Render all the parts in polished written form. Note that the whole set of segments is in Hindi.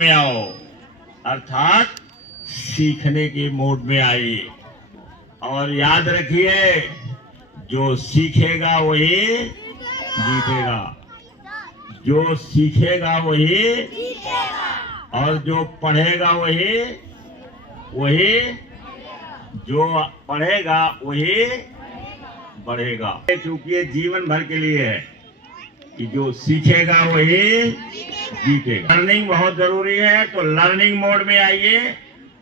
में आओ, अर्थात सीखने के मोड में आइए। और याद रखिए, जो सीखेगा वही जीतेगा, जो सीखेगा वही, और जो पढ़ेगा वही जो पढ़ेगा वही बढ़ेगा। क्योंकि ये जीवन भर के लिए है कि जो सीखेगा वही जीतेगा। लर्निंग बहुत जरूरी है, तो लर्निंग मोड में आइए।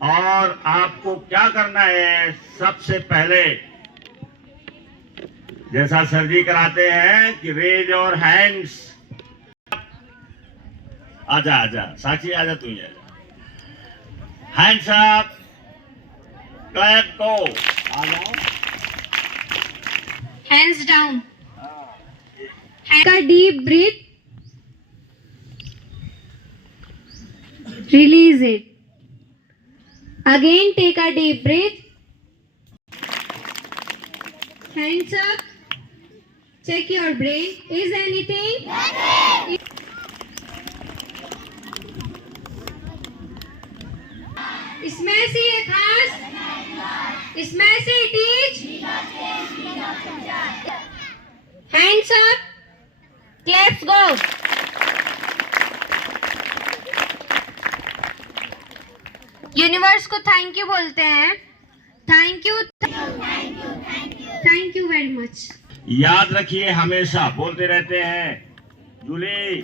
और आपको क्या करना है, सबसे पहले जैसा सर जी कराते हैं कि रेज और हैंड्स। आजा आजा साक्षी, आजा तू ही आजा। हैंड्स अप, क्लैप गो। आ जाओ। Hands down. Take a deep breath. Release it. Again, take a deep breath. Hands up. Check your brain. Is anything? इसमें से ये खास, इसमें से teach. Hands up. Let's go. Universe को थैंक यू बोलते हैं। Thank you, thank you very much. याद रखिए, हमेशा बोलते रहते हैं, जूली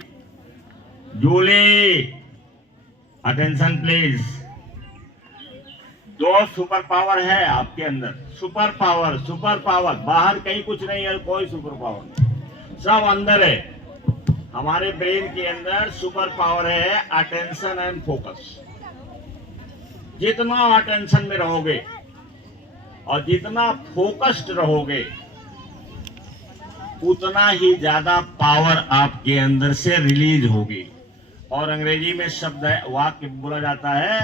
जूली अटेंशन प्लीज। दो सुपर पावर है आपके अंदर। सुपर पावर बाहर कहीं कुछ नहीं है, कोई सुपर पावर नहीं, सब अंदर है। हमारे ब्रेन के अंदर सुपर पावर है अटेंशन एंड फोकस। जितना अटेंशन में रहोगे और जितना फोकस्ड रहोगे, उतना ही ज्यादा पावर आपके अंदर से रिलीज होगी। और अंग्रेजी में शब्द है, वाक्य बोला जाता है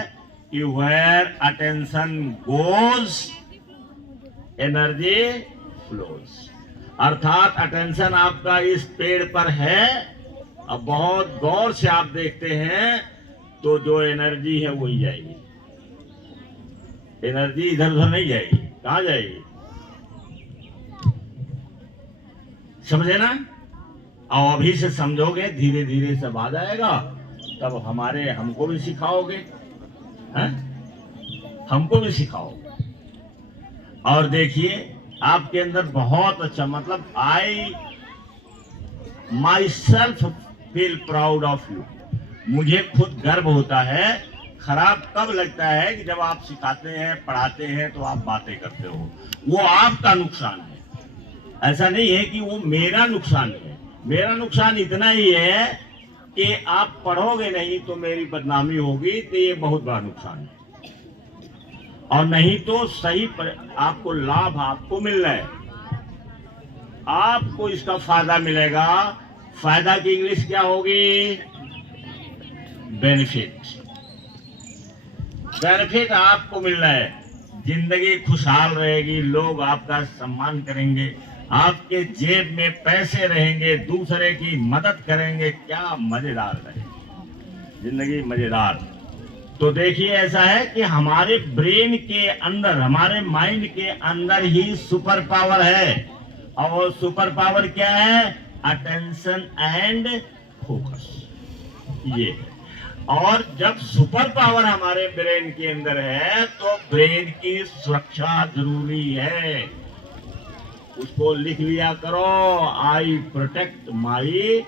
कि where attention goes energy flows. अर्थात अटेंशन आपका इस पेड़ पर है, अब बहुत गौर से आप देखते हैं तो जो एनर्जी है वही जाएगी। एनर्जी इधर उधर नहीं जाएगी। कहां जाएगी, समझे ना? और अभी से समझोगे, धीरे धीरे सब आ जाएगा। तब हमको भी सिखाओगे, हैं? हमको भी सिखाओगे। और देखिए, आपके अंदर बहुत अच्छा, मतलब I myself feel proud of you. मुझे खुद गर्व होता है। खराब कब लगता है कि जब आप सिखाते हैं, पढ़ाते हैं, तो आप बातें करते हो, वो आपका नुकसान है। ऐसा नहीं है कि वो मेरा नुकसान है। मेरा नुकसान इतना ही है कि आप पढ़ोगे नहीं तो मेरी बदनामी होगी, तो ये बहुत बड़ा नुकसान है। और नहीं तो सही पर आपको लाभ आपको मिल रहा है, आपको इसका फायदा मिलेगा। फायदा की इंग्लिश क्या होगी? बेनिफिट। बेनिफिट आपको मिल रहा है। जिंदगी खुशहाल रहेगी, लोग आपका सम्मान करेंगे, आपके जेब में पैसे रहेंगे, दूसरे की मदद करेंगे। क्या मजेदार है जिंदगी, मजेदार। तो देखिए, ऐसा है कि हमारे ब्रेन के अंदर, हमारे माइंड के अंदर ही सुपर पावर है। और सुपर पावर क्या है? अटेंशन एंड फोकस, ये। और जब सुपर पावर हमारे ब्रेन के अंदर है, तो ब्रेन की सुरक्षा जरूरी है। उसको लिख लिया करो, आई प्रोटेक्ट माई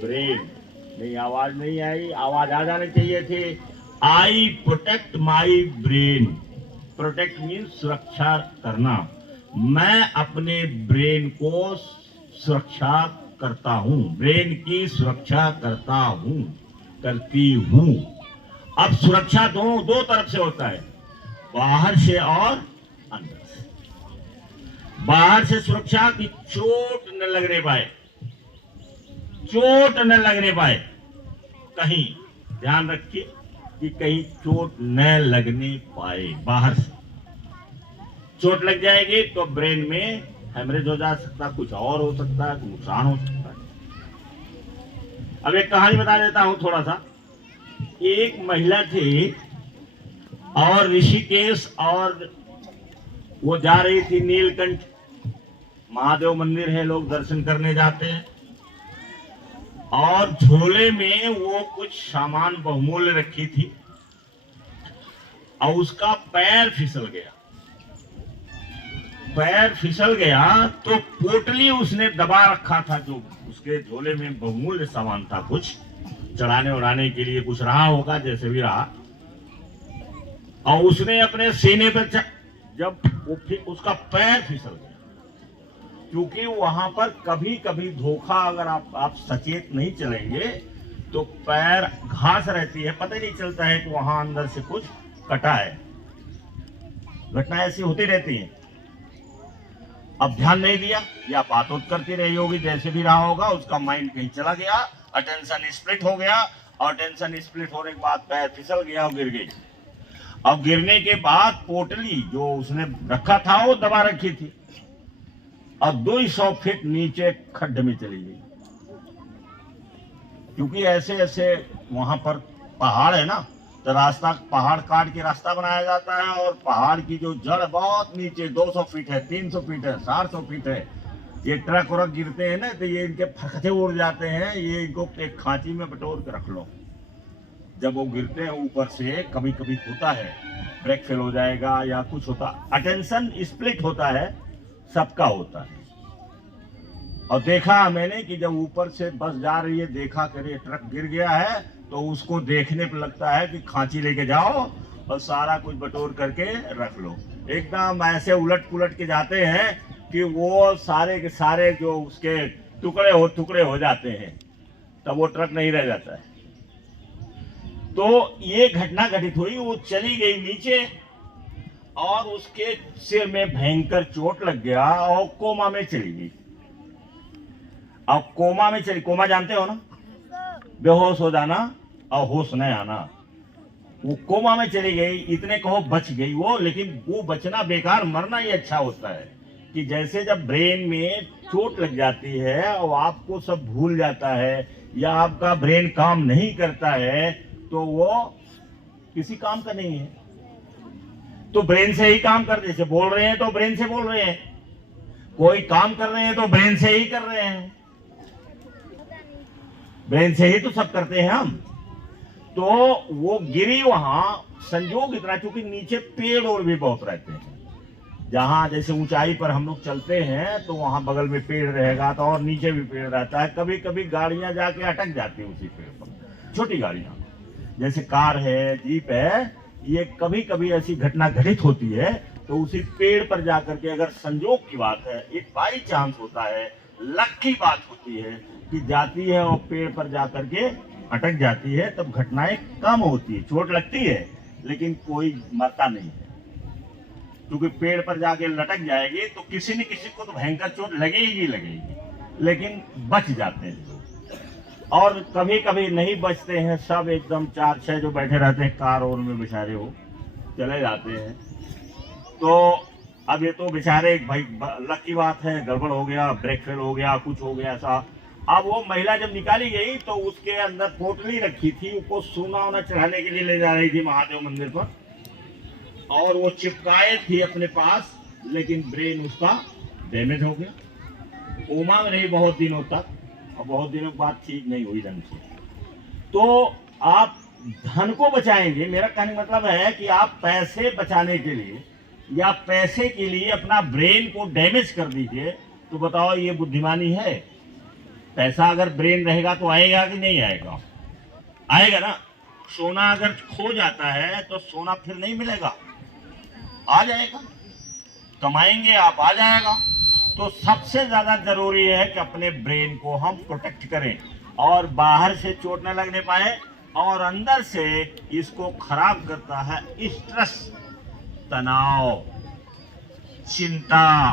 ब्रेन। नहीं, आवाज नहीं आई, आवाज आ जानी चाहिए थी। I protect my brain. Protect mean सुरक्षा करना। मैं अपने ब्रेन को सुरक्षा करता हूं, ब्रेन की सुरक्षा करता हूं, करती हूं। अब सुरक्षा दो तरफ से होता है, बाहर से और अंदर से। बाहर से सुरक्षा की चोट न लगने पाए, चोट न लगने पाए। कहीं ध्यान रखिए कि कहीं चोट न लगने पाए। बाहर से चोट लग जाएगी तो ब्रेन में हेमरेज हो जा सकता, कुछ और हो सकता है, नुकसान हो सकता है। अब एक कहानी बता देता हूं थोड़ा सा। एक महिला थी और ऋषिकेश, और वो जा रही थी नीलकंठ महादेव मंदिर है, लोग दर्शन करने जाते हैं, और झोले में वो कुछ सामान बहुमूल्य रखी थी और उसका पैर फिसल गया। पैर फिसल गया तो पोटली उसने दबा रखा था, जो उसके झोले में बहुमूल्य सामान था, कुछ चढ़ाने उड़ाने के लिए कुछ रहा होगा, जैसे भी रहा, और उसने अपने सीने पर जब उसका पैर फिसल गया, क्योंकि वहां पर कभी कभी धोखा, अगर आप सचेत नहीं चलेंगे तो पैर घास रहती है, पता ही नहीं चलता है कि वहां अंदर से कुछ कटा है। घटना ऐसी होती रहती है। अब ध्यान नहीं दिया या बात उत करती रही होगी, जैसे भी रहा होगा, उसका माइंड कहीं चला गया, अटेंशन स्प्लिट हो गया, और टेंशन स्प्लिट होने के बाद पैर फिसल गया और गिर गई। अब गिरने के बाद पोटली जो उसने रखा था वो दबा रखी थी, और 200 फीट नीचे खड्डे में चली गई। क्योंकि ऐसे ऐसे वहां पर पहाड़ है ना, तो रास्ता पहाड़ काट के रास्ता बनाया जाता है, और पहाड़ की जो जड़ बहुत नीचे 200 फीट है, 300 फीट है, 400 फीट है। ये ट्रक व्रक गिरते हैं ना, तो ये इनके फखते उड़ जाते हैं, ये इनको एक खांची में बटोर के रख लो। जब वो गिरते हैं ऊपर से, कभी कभी होता है ब्रेक फेल हो जाएगा या कुछ होता, अटेंशन स्प्लिट होता है, सबका होता है। और देखा मैंने कि जब ऊपर से बस जा रही है, देखा करे ट्रक गिर गया है, तो उसको देखने पर लगता है कि खांची लेके जाओ और सारा कुछ बटोर करके रख लो। एकदम ऐसे उलट पुलट के जाते हैं कि वो सारे के सारे जो उसके टुकड़े हो जाते हैं, तब वो ट्रक नहीं रह जाता है। तो ये घटना घटित हुई। वो चली गई नीचे और उसके सिर में भयंकर चोट लग गया और कोमा में चली गई। अब कोमा में चली, कोमा जानते हो ना, बेहोश हो जाना और होश नहीं आना। वो कोमा में चली गई, इतने कहो बच गई वो, लेकिन वो बचना बेकार, मरना ही अच्छा होता है। कि जैसे जब ब्रेन में चोट लग जाती है और आपको सब भूल जाता है या आपका ब्रेन काम नहीं करता है, तो वो किसी काम का नहीं है। तो ब्रेन से ही काम कर, जैसे बोल रहे हैं तो ब्रेन से बोल रहे हैं, कोई काम कर रहे हैं तो ब्रेन से ही कर रहे हैं, ब्रेन से ही तो सब करते हैं हम। तो वो गिरी वहां, संजोग इतना, क्योंकि नीचे पेड़ और भी बहुत रहते हैं, जहां जैसे ऊंचाई पर हम लोग चलते हैं तो वहां बगल में पेड़ रहेगा, तो और नीचे भी पेड़ रहता है। कभी कभी गाड़ियां जाके अटक जाती है उसी पेड़ पर, छोटी गाड़ियां जैसे कार है, जीप है, ये कभी कभी ऐसी घटना घटित होती है। तो उसी पेड़ पर जाकर के, अगर संजोग की बात है, एक बाई चांस होता है, लक की बात होती है कि जाती है और पेड़ पर जाकर के अटक जाती है, तब घटनाएं कम होती है। चोट लगती है लेकिन कोई मरता नहीं है, क्योंकि पेड़ पर जाके लटक जाएगी तो किसी न किसी को तो भयंकर चोट लगेगी, लेकिन बच जाते हैं लोग। और कभी कभी नहीं बचते हैं, सब एकदम 4-6 जो बैठे रहते हैं कार और में बेचारे, वो चले जाते हैं। तो अब ये तो बेचारे भाई लक की बात है, गड़बड़ हो गया, ब्रेक फेल हो गया, कुछ हो गया ऐसा। अब वो महिला जब निकाली गई तो उसके अंदर पोटली रखी थी, उसको सोना वोना चढ़ाने के लिए ले जा रही थी महादेव मंदिर पर, और वो चिपकाए थी अपने पास, लेकिन ब्रेन उसका डैमेज हो गया। कोमा में रही बहुत दिनों तक, और बहुत दिनों के बाद ठीक नहीं हुई ढंग से। तो आप धन को बचाएंगे, मेरा कहने का मतलब है कि आप पैसे बचाने के लिए या पैसे के लिए अपना ब्रेन को डैमेज कर दीजिए, तो बताओ ये बुद्धिमानी है? पैसा अगर ब्रेन रहेगा तो आएगा कि नहीं आएगा? आएगा ना। सोना अगर खो जाता है तो सोना फिर नहीं मिलेगा, आ जाएगा, कमाएंगे आप, आ जाएगा। तो सबसे ज्यादा जरूरी है कि अपने ब्रेन को हम प्रोटेक्ट करें और बाहर से चोट न लगने पाए, और अंदर से इसको खराब करता है स्ट्रेस, तनाव, चिंता,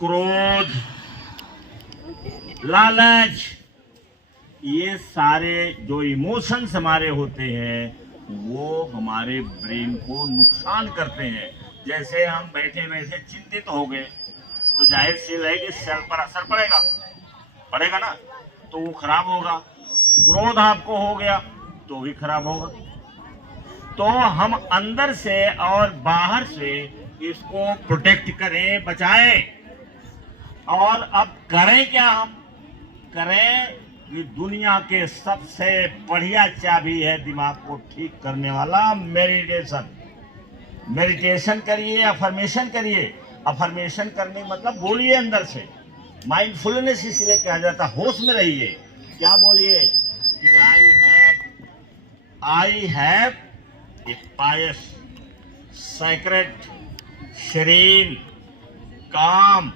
क्रोध, लालच। ये सारे जो इमोशंस हमारे होते हैं वो हमारे ब्रेन को नुकसान करते हैं। जैसे हम बैठे बैठे चिंतित हो गए तो जाहिर सी है कि सेल पर असर पड़ेगा ना। तो वो खराब होगा, क्रोध आपको हो गया तो भी खराब होगा। तो हम अंदर से और बाहर से इसको प्रोटेक्ट करें, बचाएं। और अब करें क्या? हम करें कि दुनिया के सबसे बढ़िया चाबी है दिमाग को ठीक करने वाला मेडिटेशन। मेडिटेशन करिए, अफर्मेशन करिए। अफर्मेशन करने मतलब बोलिए अंदर से, माइंडफुलनेस इसलिए कहा जाता, होश में रहिए। क्या बोलिए कि I have a pious, sacred, serene, calm,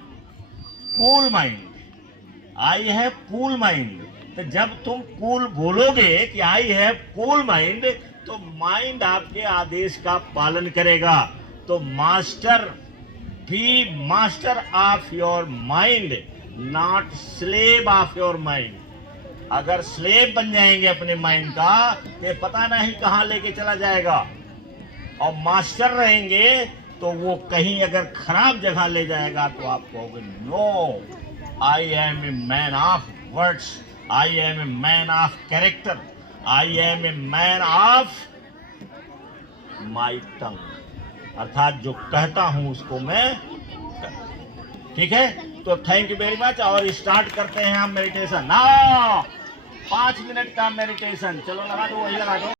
cool mind. I have cool mind. तो जब तुम कूल बोलोगे कि आई हैव कूल माइंड, तो माइंड आपके आदेश का पालन करेगा। तो master, be master of your mind, not slave of your mind. अगर स्लेव बन जाएंगे अपने माइंड का, तो पता नहीं कहां लेके चला जाएगा। और मास्टर रहेंगे तो वो कहीं अगर खराब जगह ले जाएगा तो आप कहोगे no, I am a man of words, I am a man of character, I am a man of my tongue. अर्थात जो कहता हूं उसको मैं करता। ठीक है, तो थैंक यू वेरी मच। और स्टार्ट करते हैं हम मेडिटेशन। ना 5 मिनट का मेडिटेशन। चलो लगा दो, वही लगा दो।